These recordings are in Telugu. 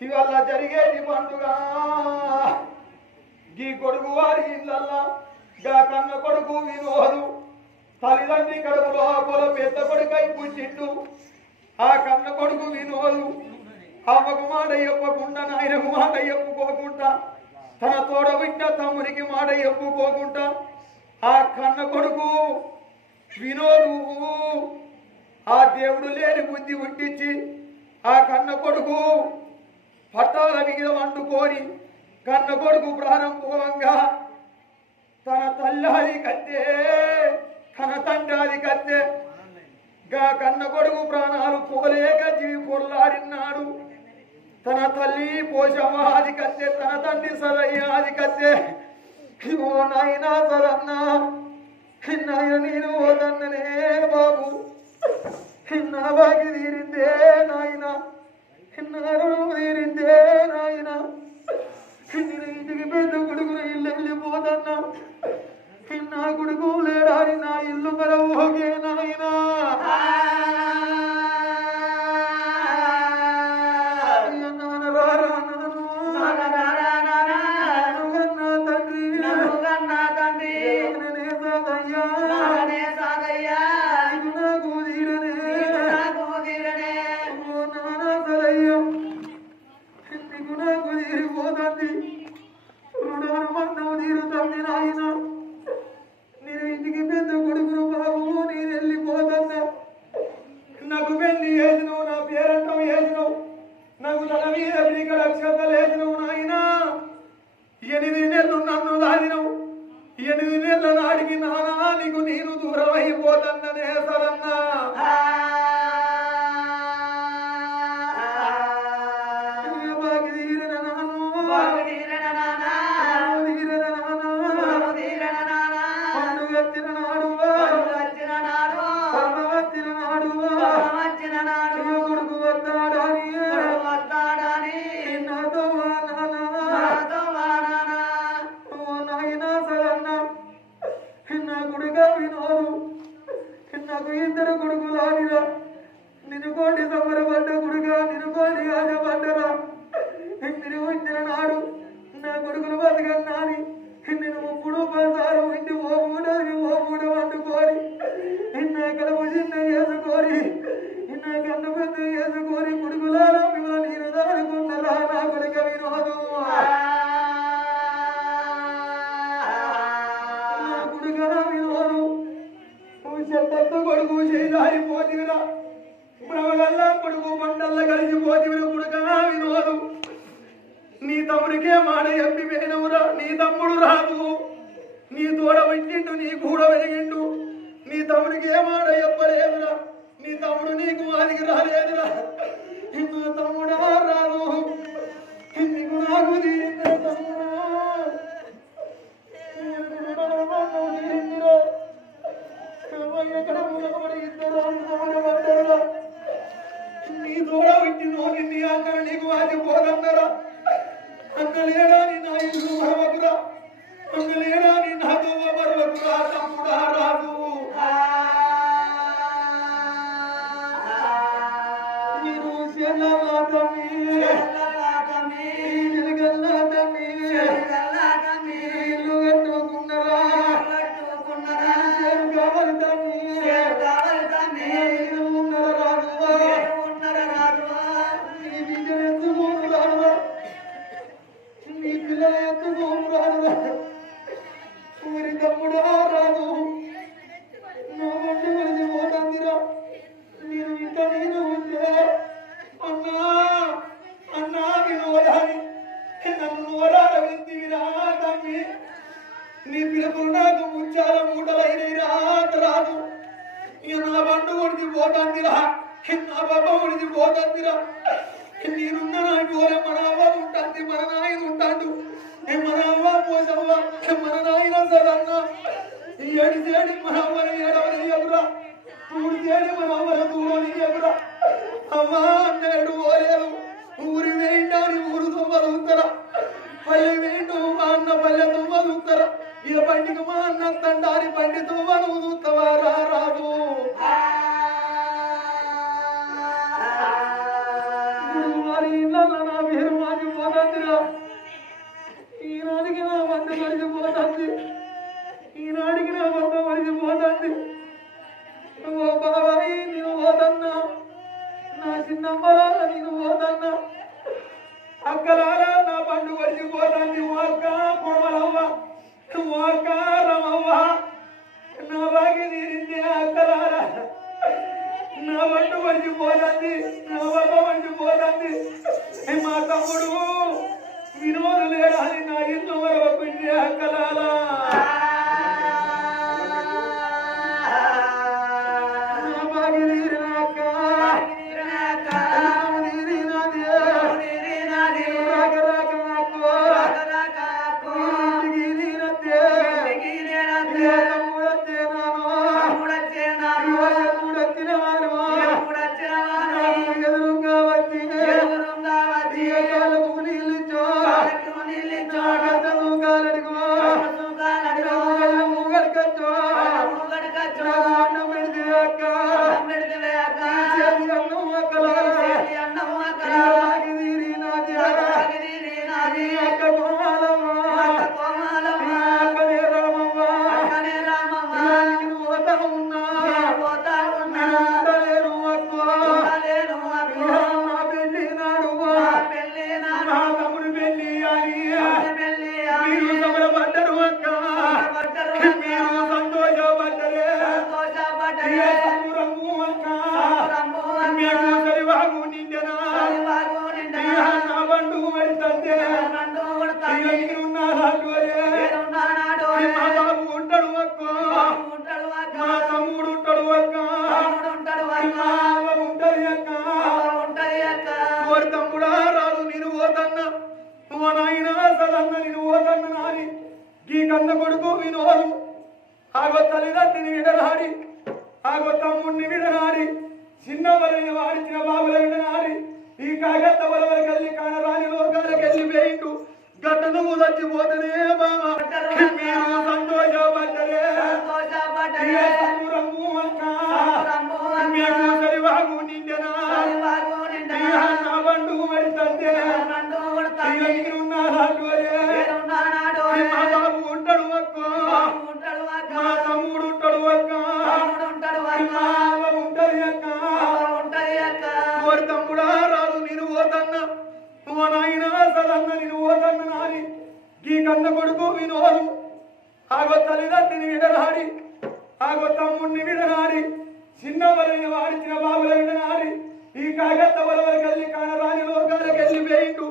ఇవాళ జరిగేది పండుగ. గీ కొడుకు వారి ఇళ్ళల్లా గా కన్న కొడుకు వినోదు. తల్లిదండ్రి కడుపులో పొల పెద్ద కొడుకై పుట్టిండు. ఆ కన్న కొడుకు వినోదు. అమ్మకు మాట చెప్పకుండా నాయనకు మాట చెప్పుకోకుండా తన తోడబిడ్డ తమ్మునికి మాట చెప్పుకోకుండా ఆ కన్న కొడుకు వినోదు. ఆ దేవుడు లేని బుద్ధి పుట్టించి ఆ కన్న కొడుకు మీద వండుకొని కన్న కొడుకు ప్రాణం పోవంగా. తన తల్లాది కత్తే తన తండ్రి కత్తే గా కన్న కొడుకు ప్రాణాలు పోలేక జీవి పొరలాడినాడు. తన తల్లి పోషమ్మ కత్తే తన తండ్రి సరయ్య కత్తే ఓ నాయనా సరన్నా నాయన నేను ఓదన్ననే బాబు. నా బాగి తీరిందే నాయనా. నా రుణం తీరిందే నాయన తీరిపోతుంది రుణాలు మందం తీరుతుంది నాయన. నేను ఇంటికి పెద్ద కొడుకును బాబు నేను వెళ్ళిపోతున్నా నాకు పెళ్ళి వేసినావు నా పేరంటం వేసినావు నాకు తల మీద పీక లక్ష్యంగా లేచినావు నాయన. ఎనిమిది నెలలు నన్ను దాదినవు ఎనిమిది నెలల నాడికి నానా నీకు నేను దూరం అయిపోతున్ననే సరన్నా బ్రవలల్లా కొడుకు మండల్ల కలిసిపోతివిరా కొడుక వినోదు? నీ తమ్ముడికే మాట చెప్పి పోయినవురా నీ తమ్ముడు రాదు. నీ తోడ పెట్టిండు నీ కూడా వెలిగిండు. నీ తమ్ముడికి ఏ మాట చెప్పలేదురా. నీ తమ్ముడు నీకు వారికి రాలేదురా. ఇంకో తమ్ముడా రాదు. నీకు నాకు తీరిందా తమ్ముడా. Lord. రాదు ముంచాల మూటలైనవి రాక రాదు ఇక నా బండు కొడిది పోతందిరా. నా బాబ కొడిది పోతందిరా. నేనున్న నాకు ఓరే మన అవ్వ ఉంటుంది మన నాయన ఉంటాడు మన అవ్వ పోసవ్వ మన నాయన సరన్న ఏడు చేడి మన అవ్వని ఏడవని ఎగురా తూడు చేడి మన అవ్వని తూడని ఎగురా అవ్వా అన్నాడు ఓరేరు ఊరి వేయండి ఊరు తుమ్మలుగుతారా పల్లె వేయండు మా అన్న పల్లె తుమ్మలుగుతారా ఇక బండికి మా అన్న తండారి తాగి తీరింది అక్కలారా నా వంట మంచి పోతుంది నా వల్ల మంచి పోతుంది మా తమ్ముడు వినోదం లేడా నా ఇల్లు వరకు అక్కలారా కన్న కొడుకు వినోదు. ఆగో తల్లిదండ్రిని విడనాడి ఆగో తమ్ముడిని విడనాడి చిన్న వలని వాడిచిన బాబుల విడనాడి ఈ కాగత్త కలిసి కానరాని లోకాలకెళ్ళి వేయిండు.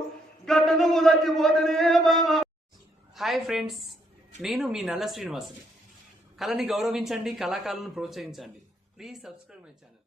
గడ్డను ముదచ్చిపోతనే బాబా హాయ్ ఫ్రెండ్స్ నేను మీ నల్ల శ్రీనివాసుని. కళని గౌరవించండి కళాకారులను ప్రోత్సహించండి. Please subscribe my channel